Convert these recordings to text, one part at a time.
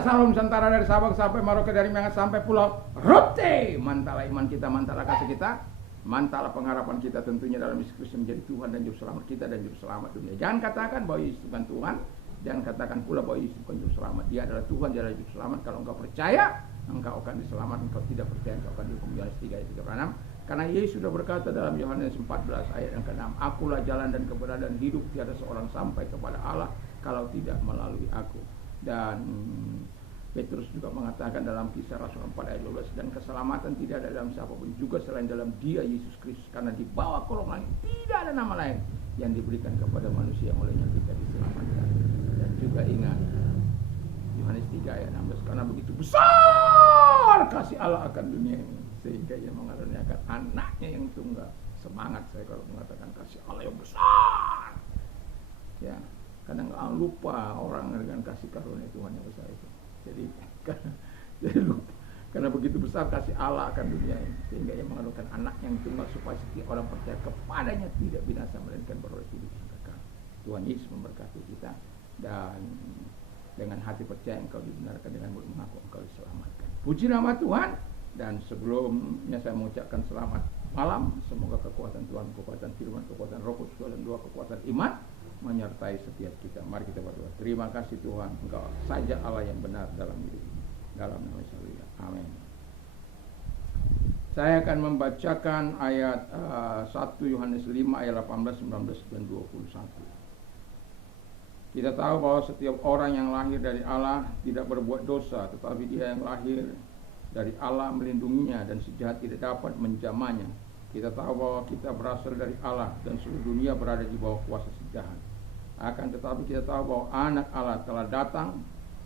Kita selalu Nusantara dari Sabang sampai Merauke, dari Miangas sampai Pulau Rote. Mantala iman kita, mantala kasih kita, mantala pengharapan kita tentunya dalam Yesus Kristus menjadi Tuhan dan Juru Selamat kita dan Juru Selamat dunia. Jangan katakan bahwa Yesus bukan Tuhan, jangan katakan pula bahwa Yesus bukan Juru Selamat. Dia adalah Tuhan, dia adalah Juru Selamat. Kalau engkau percaya, engkau akan diselamatkan. Engkau tidak percaya, engkau akan dihukum. Yohanes 3 ayat 36. Karena Yesus sudah berkata dalam Yohanes 14 ayat yang ke-6, Akulah jalan dan kebenaran dan hidup, tiada seorang sampai kepada Allah kalau tidak melalui aku. Dan Petrus juga mengatakan dalam Kisah Rasul 4 ayat 12, dan keselamatan tidak ada dalam siapapun juga selain dalam Dia Yesus Kristus, karena di bawah kolong langit tidak ada nama lain yang diberikan kepada manusia yang olehnya kita diselamatkan. Dan juga ingat Yohanes 3 ayat 16, karena begitu besar kasih Allah akan dunia ini sehingga Ia mengaruniakan anaknya yang tunggal. Semangat saya kalau mengatakan kasih Allah yang besar. Ya, kadang lupa orang dengan kasih karunia Tuhan yang besar itu. Jadi lupa. Karena begitu besar kasih Allah akan dunia ini sehingga Ia mengaruniakan anak yang tunggal supaya setiap orang percaya kepadanya tidak binasa melainkan beroleh hidup yang kekal. Tuhan Yesus memberkati kita, dan dengan hati percaya engkau dibenarkan, dengan mulut mengaku engkau diselamatkan. Puji nama Tuhan. Dan sebelumnya saya mengucapkan selamat malam. Semoga kekuatan Tuhan, kekuatan firman, kekuatan Roh Kudus, dan dua kekuatan iman menyertai setiap kita. Mari kita berdoa. Terima kasih Tuhan, Engkau saja Allah yang benar dalam hidup ini. Dalam nama Yesus. Amin. Saya akan membacakan ayat 1 Yohanes 5 ayat 18, 19 dan 21. Kita tahu bahwa setiap orang yang lahir dari Allah tidak berbuat dosa, tetapi dia yang lahir dari Allah melindunginya, dan si jahat tidak dapat menjamahnya. Kita tahu bahwa kita berasal dari Allah dan seluruh dunia berada di bawah kuasa si jahat. Akan tetapi kita tahu bahwa anak Allah telah datang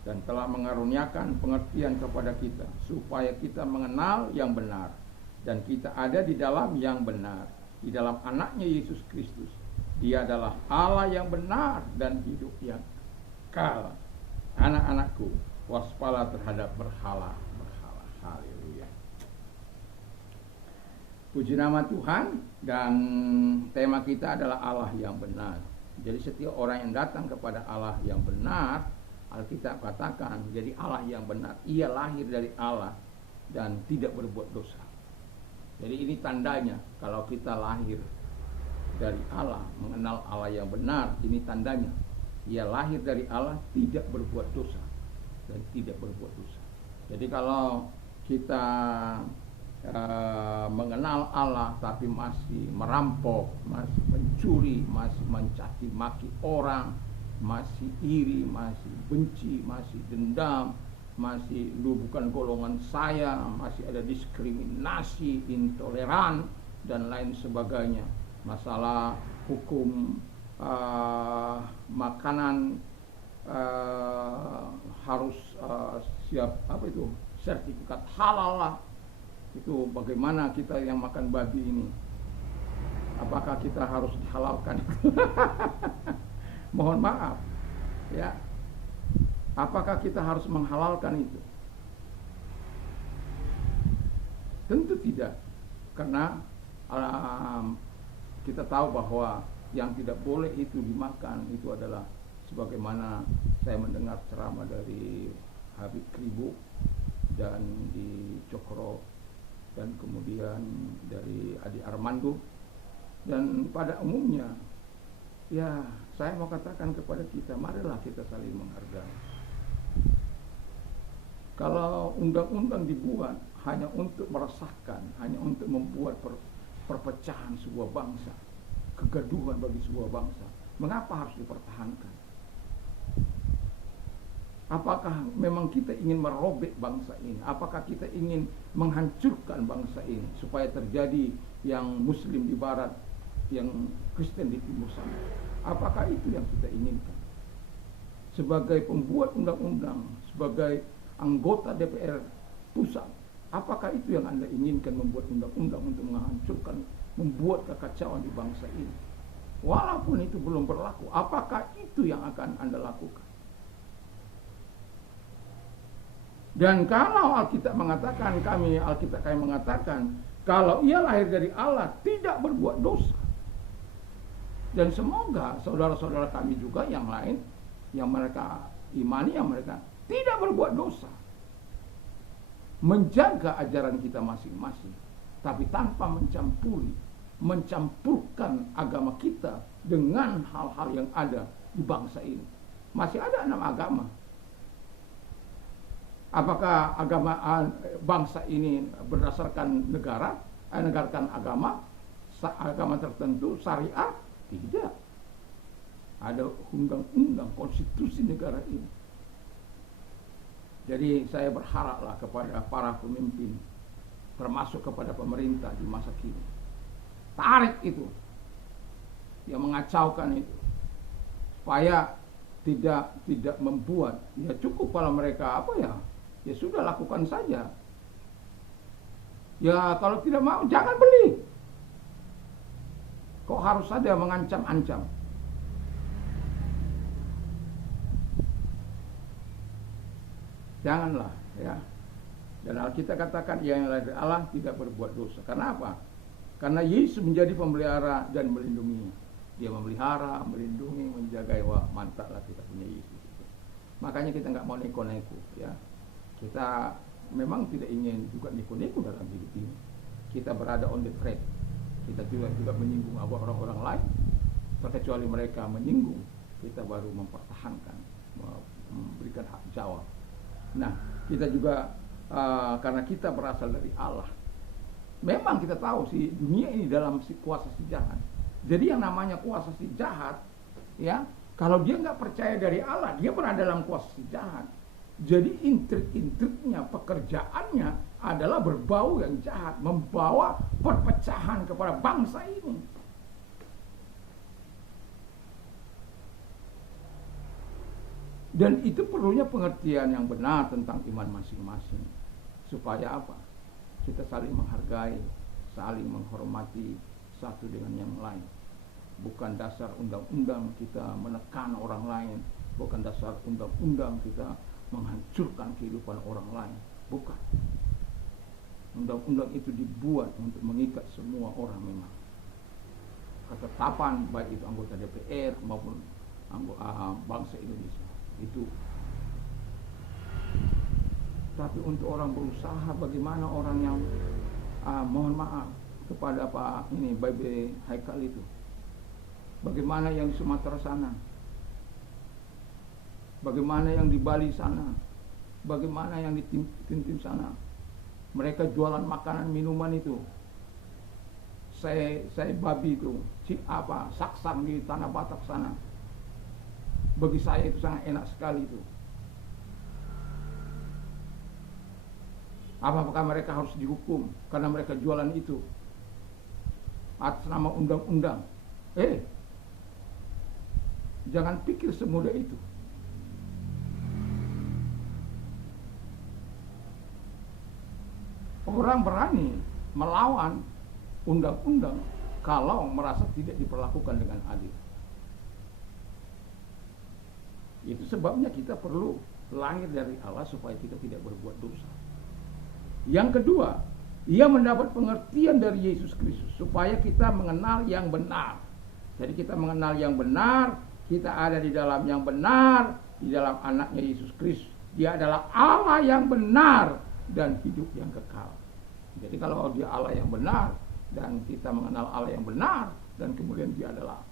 dan telah mengaruniakan pengertian kepada kita, supaya kita mengenal yang benar, dan kita ada di dalam yang benar, di dalam anaknya Yesus Kristus. Dia adalah Allah yang benar dan hidup yang kekal. Anak-anakku, waspada terhadap berhala. Haleluya. Puji nama Tuhan. Dan tema kita adalah Allah yang benar. Jadi setiap orang yang datang kepada Allah yang benar, Alkitab katakan, jadi Allah yang benar, Ia lahir dari Allah dan tidak berbuat dosa. Jadi ini tandanya kalau kita lahir dari Allah, mengenal Allah yang benar, ini tandanya Ia lahir dari Allah, tidak berbuat dosa dan tidak berbuat dosa. Jadi kalau kita mengenal Allah tapi masih merampok, masih mencuri, masih mencaci maki orang, masih iri, masih benci, masih dendam, masih lu bukan golongan saya, masih ada diskriminasi, intoleran dan lain sebagainya, masalah hukum makanan harus siap sertifikat halal lah. Itu bagaimana kita yang makan babi ini, apakah kita harus dihalalkan? Mohon maaf ya, apakah kita harus menghalalkan itu? Tentu tidak, karena kita tahu bahwa yang tidak boleh itu dimakan itu adalah sebagaimana saya mendengar ceramah dari Habib Kribo dan di Cokro, dan kemudian dari Adi Armando, dan pada umumnya ya saya mau katakan kepada kita, marilah kita saling menghargai. Kalau undang-undang dibuat hanya untuk meresahkan, hanya untuk membuat perpecahan sebuah bangsa, kegaduhan bagi sebuah bangsa, mengapa harus dipertahankan? Apakah memang kita ingin merobek bangsa ini? Apakah kita ingin menghancurkan bangsa ini supaya terjadi yang Muslim di barat, yang Kristen di timur sana? Apakah itu yang kita inginkan? Sebagai pembuat undang-undang, sebagai anggota DPR pusat, apakah itu yang Anda inginkan, membuat undang-undang untuk menghancurkan, membuat kekacauan di bangsa ini? Walaupun itu belum berlaku, apakah itu yang akan Anda lakukan? Dan kalau Alkitab mengatakan, Alkitab kami mengatakan, kalau ia lahir dari Allah tidak berbuat dosa. Dan semoga saudara-saudara kami juga yang lain, yang mereka imani, yang mereka tidak berbuat dosa, menjaga ajaran kita masing-masing, tapi tanpa mencampurkan agama kita dengan hal-hal yang ada di bangsa ini. Masih ada 6 agama. Apakah agama bangsa ini berdasarkan negarakan agama tertentu, syariat? Tidak. Ada undang-undang konstitusi negara ini. Jadi saya berharaplah kepada para pemimpin, termasuk kepada pemerintah di masa kini, tarik itu yang mengacaukan itu, supaya tidak membuat, ya cukup kalau mereka ya sudah lakukan saja. Ya kalau tidak mau jangan beli. Kok harus ada mengancam-ancam? Janganlah, ya. Dan Alkitab katakan yang dari Allah tidak berbuat dosa. Karena apa? Karena Yesus menjadi pemelihara dan melindunginya. Dia memelihara, melindungi, menjaga. Wah, mantaplah kita punya Yesus. Makanya kita nggak mau neko-neko, ya. Kita memang tidak ingin juga neko-neko dalam hidup ini. Kita berada on the track. Kita juga menyinggung orang-orang lain. Terkecuali mereka menyinggung, kita baru mempertahankan, memberikan hak jawab. Nah, kita juga karena kita berasal dari Allah. Memang kita tahu dunia ini dalam kuasa si jahat. Jadi yang namanya kuasa si jahat, ya, kalau dia nggak percaya dari Allah, dia berada dalam kuasa si jahat. Jadi intrik-intriknya, pekerjaannya adalah berbau yang jahat, membawa perpecahan kepada bangsa ini. Dan itu perlunya pengertian yang benar tentang iman masing-masing. Supaya apa? Kita saling menghargai, saling menghormati satu dengan yang lain. Bukan dasar undang-undang kita menekan orang lain, bukan dasar undang-undang kita menghancurkan kehidupan orang lain. Bukan. Undang-undang itu dibuat untuk mengikat semua orang memang. Ketetapan baik itu anggota DPR maupun bangsa Indonesia. Itu. Tapi untuk orang berusaha, bagaimana orang yang mohon maaf kepada Babe Haikal itu, bagaimana yang di Sumatera sana, bagaimana yang di Bali sana, bagaimana yang di tim sana, mereka jualan makanan minuman itu, saya babi itu, saksang di Tanah Batak sana. Bagi saya itu sangat enak sekali itu. Apakah mereka harus dihukum karena mereka jualan itu atas nama undang-undang? Jangan pikir semudah itu. Orang berani melawan undang-undang kalau merasa tidak diperlakukan dengan adil. Itu sebabnya kita perlu lahir dari Allah supaya kita tidak berbuat dosa. Yang kedua, ia mendapat pengertian dari Yesus Kristus supaya kita mengenal yang benar. Jadi kita mengenal yang benar, kita ada di dalam yang benar, di dalam anaknya Yesus Kristus. Dia adalah Allah yang benar dan hidup yang kekal. Jadi kalau dia Allah yang benar dan kita mengenal Allah yang benar dan kemudian dia adalah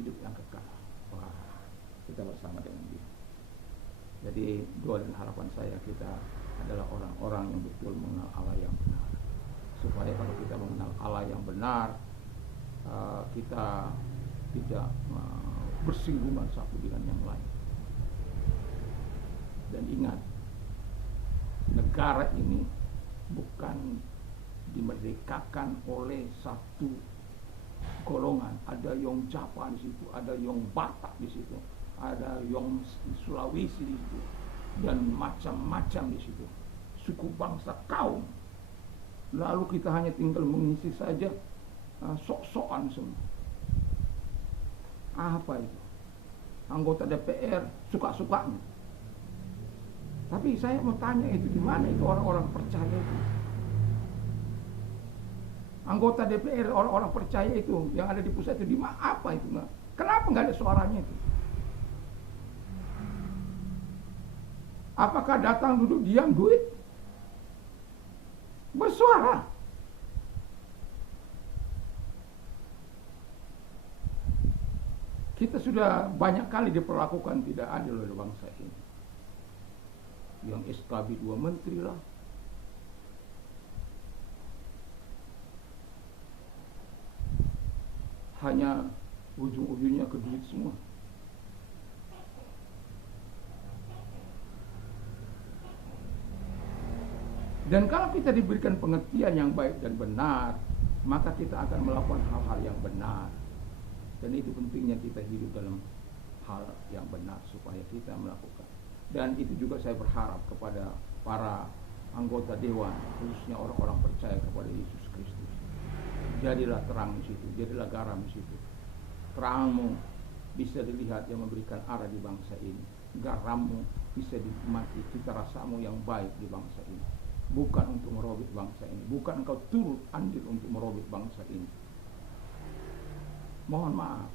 hidup yang kekal. Wah, kita bersama dengan dia. Jadi doa dan harapan saya kita adalah orang-orang yang betul mengenal Allah yang benar. Supaya kalau kita mengenal Allah yang benar, kita tidak bersinggungan satu dengan yang lain. Dan ingat, negara ini bukan dimerdekakan oleh satu golongan. Ada Yong Japa di situ, ada Yong Batak di situ, ada Yong Sulawesi di situ, dan macam-macam di situ, suku bangsa kaum. Lalu kita hanya tinggal mengisi saja sok-sokan semua. Apa itu? Anggota DPR suka-sukanya. Tapi saya mau tanya itu di mana itu orang-orang percaya itu? Anggota DPR orang-orang percaya itu yang ada di pusat itu di mana? Apa itu? Kenapa nggak ada suaranya itu? Apakah datang duduk diam duit? Bersuara. Kita sudah banyak kali diperlakukan tidak adil oleh bangsa ini. Yang SKB 2 menteri lah. Hanya ujung-ujungnya ke duit semua. Dan kalau kita diberikan pengertian yang baik dan benar, maka kita akan melakukan hal-hal yang benar. Dan itu pentingnya kita hidup dalam hal yang benar supaya kita melakukan. Dan itu juga saya berharap kepada para anggota dewan, khususnya orang-orang percaya kepada Yesus Kristus. Jadilah terang di situ, jadilah garam di situ. Terangmu bisa dilihat yang memberikan arah di bangsa ini. Garammu bisa dinikmati cita rasamu yang baik di bangsa ini. Bukan untuk merobek bangsa ini, bukan engkau turut andil untuk merobek bangsa ini. Mohon maaf.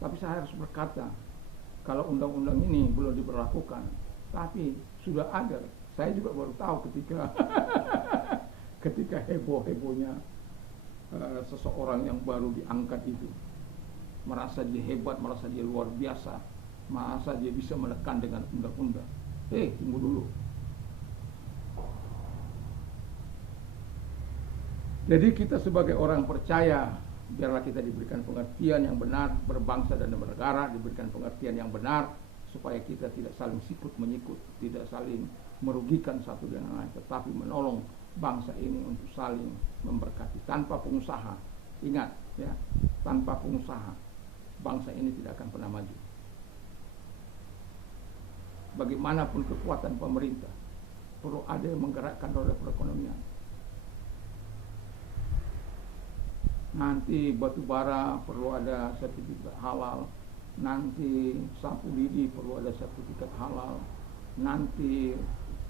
Tapi saya harus berkata, kalau undang-undang ini belum diberlakukan, tapi sudah ada. Saya juga baru tahu ketika heboh-hebohnya seseorang yang baru diangkat itu. Merasa dia hebat, merasa dia luar biasa, merasa dia bisa menekan dengan undang-undang. Tunggu dulu. Jadi kita sebagai orang percaya, biarlah kita diberikan pengertian yang benar, berbangsa dan bernegara, diberikan pengertian yang benar, supaya kita tidak saling sikut menyikut, tidak saling merugikan satu dengan lain, tetapi menolong bangsa ini untuk saling memberkati. Tanpa pengusaha, ingat ya, tanpa pengusaha, bangsa ini tidak akan pernah maju. Bagaimanapun kekuatan pemerintah, perlu ada yang menggerakkan roda perekonomian. Nanti batu bara perlu ada sertifikat halal, nanti sapu lidi perlu ada sertifikat halal, nanti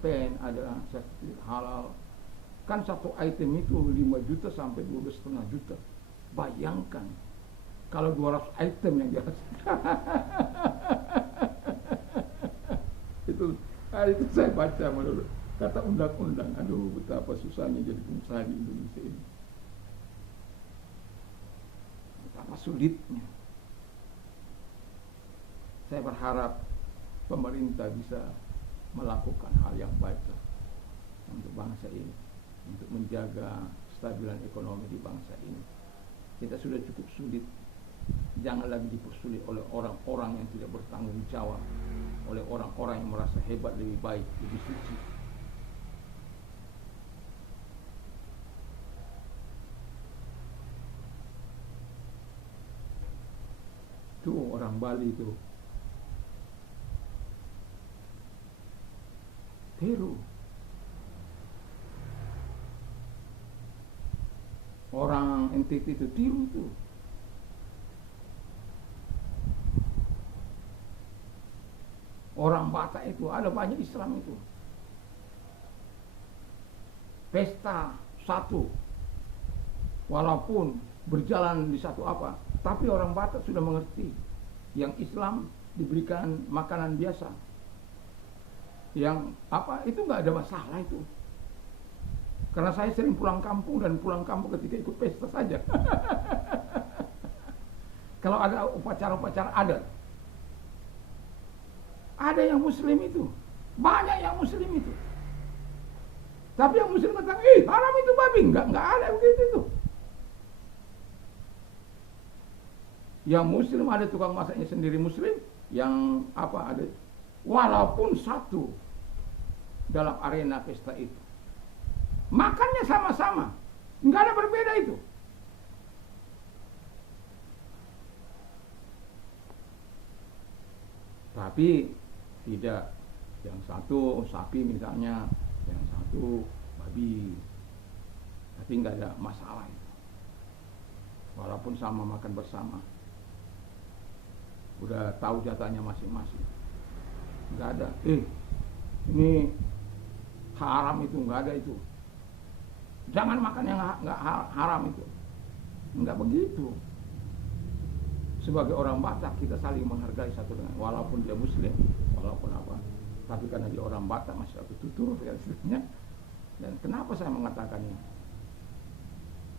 pen ada sertifikat halal. Kan satu item itu 5 juta sampai 12,5 juta. Bayangkan kalau 200 item yang dihasilkan. itu saya baca menurut kata undang-undang. Aduh, betapa susahnya jadi pengusaha di Indonesia ini. Betapa sulitnya. Saya berharap pemerintah bisa melakukan hal yang baik untuk bangsa ini, untuk menjaga kestabilan ekonomi di bangsa ini. Kita sudah cukup sulit. Jangan lagi dipersulit oleh orang-orang yang tidak bertanggung jawab, oleh orang-orang yang merasa hebat, lebih baik, lebih suci. Tuh orang Bali tuh, tiru. Orang NTT itu tiru tuh. Orang Batak itu ada banyak Islam itu. Pesta satu, walaupun berjalan di satu apa, tapi orang Batak sudah mengerti. Yang Islam diberikan makanan biasa, yang apa itu nggak ada masalah itu. Karena saya sering pulang kampung, dan pulang kampung ketika ikut pesta saja. Kalau ada upacara-upacara adat, ada yang Muslim itu, banyak yang Muslim itu. Tapi yang Muslim katakan, haram itu babi, nggak ada begitu itu. Yang Muslim ada tukang masaknya sendiri Muslim, yang apa ada, walaupun satu dalam arena pesta itu, makannya sama-sama, nggak ada berbeda itu. Tapi tidak, yang satu sapi misalnya, yang satu babi, tapi nggak ada masalah itu. Walaupun sama makan bersama, udah tahu jatahnya masing-masing, nggak ada. Ini haram itu, nggak ada itu. Jangan makan yang nggak haram itu, nggak begitu. sebagai orang Batak kita saling menghargai satu dengan, walaupun dia Muslim, walaupun apa, tapi karena dia orang Batak masih aku tutur ya istilahnya. Dan kenapa saya mengatakan ini?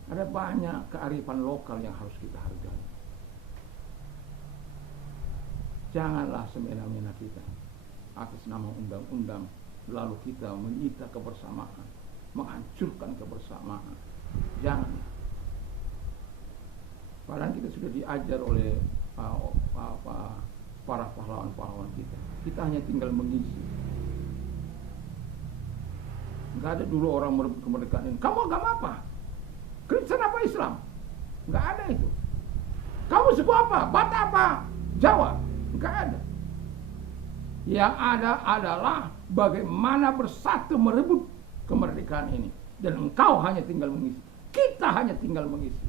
Ada banyak kearifan lokal yang harus kita hargai. Janganlah semena-mena kita atas nama undang-undang lalu kita menyita kebersamaan, menghancurkan kebersamaan. Jangan. Padahal kita sudah diajar oleh para pahlawan-pahlawan kita. Kita hanya tinggal mengisi. Enggak ada dulu orang merebut kemerdekaan ini. Kamu agama apa? Kristen apa Islam? Enggak ada itu. Kamu suku apa? Batak apa? Jawa? Enggak ada. Yang ada adalah bagaimana bersatu merebut kemerdekaan ini. Dan engkau hanya tinggal mengisi. Kita hanya tinggal mengisi.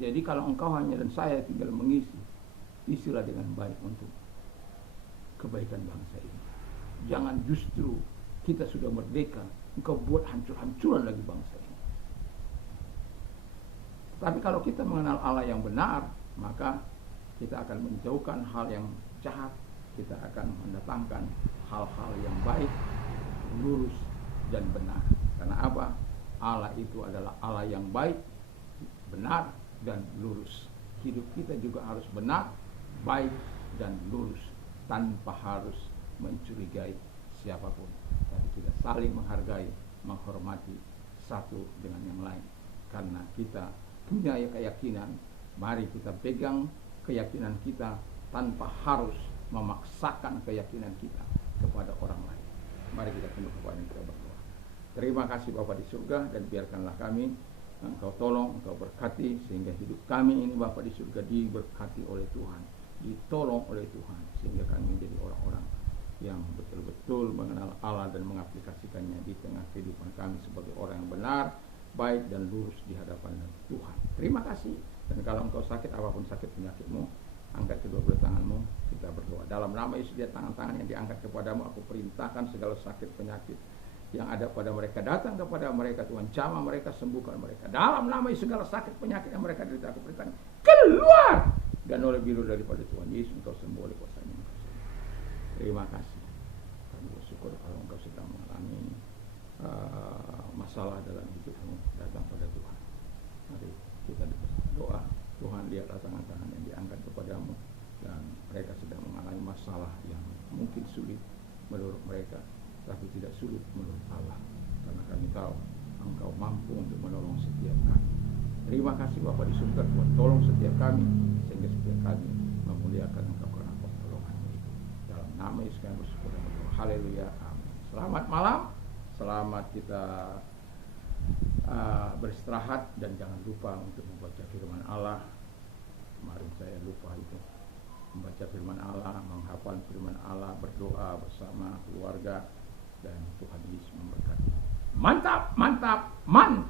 Jadi kalau engkau hanya dan saya tinggal mengisi, isilah dengan baik untuk kebaikan bangsa ini. Jangan justru kita sudah merdeka, engkau buat hancur-hancuran lagi bangsa ini. Tapi kalau kita mengenal Allah yang benar, maka kita akan menjauhkan hal yang jahat, kita akan mendatangkan hal-hal yang baik, lurus dan benar. Karena apa? Allah itu adalah Allah yang baik, benar dan lurus. Hidup kita juga harus benar, baik dan lurus, tanpa harus mencurigai siapapun. Tapi kita saling menghargai, menghormati satu dengan yang lain. Karena kita punya keyakinan, mari kita pegang keyakinan kita tanpa harus memaksakan keyakinan kita kepada orang lain. Mari kita tunduk kepada kita berdoa. Terima kasih Bapa di surga, dan biarkanlah kami Engkau tolong, Engkau berkati, sehingga hidup kami ini Bapa di surga diberkati oleh Tuhan, ditolong oleh Tuhan, sehingga kami menjadi orang-orang yang betul-betul mengenal Allah dan mengaplikasikannya di tengah kehidupan kami sebagai orang yang benar, baik dan lurus di hadapan Tuhan. Terima kasih. Dan kalau engkau sakit, apapun sakit penyakitmu, angkat kedua belah tanganmu, kita berdoa. Dalam nama Yesus, dia tangan-tangan yang diangkat kepadamu, aku perintahkan segala sakit penyakit yang ada pada mereka, datang kepada mereka, Tuhan, jamah mereka, sembuhkan mereka. Dalam nama Yesus, segala sakit penyakit yang mereka derita, aku perintahkan keluar, dan oleh biru daripada Tuhan Yesus, engkau sembuh oleh kuasa-Nya. Terima kasih. Kami bersyukur kalau engkau sedang mengalami masalah dalam hidupmu, datang pada Tuhan. Mari kita berdoa. Tuhan, lihatlah tangan-tangan yang diangkat kepadamu, dan mereka sedang mengalami masalah yang mungkin sulit menurut mereka, tapi tidak sulit menurut Allah, karena kami tahu Engkau mampu untuk menolong setiap kami. Terima kasih Bapa di surga, Tuhan, tolong setiap kami, sehingga setiap kami memuliakan Engkau karena pertolongan-Mu itu. Dalam nama Yesus kami bersyukur dan berdoa. Haleluya, amin. Selamat malam, selamat kita beristirahat, dan jangan lupa untuk membaca firman Allah. Kemarin saya lupa itu, membaca firman Allah, menghafal firman Allah, berdoa bersama keluarga, dan Tuhan Yesus memberkati. Mantap, mantap, mantap.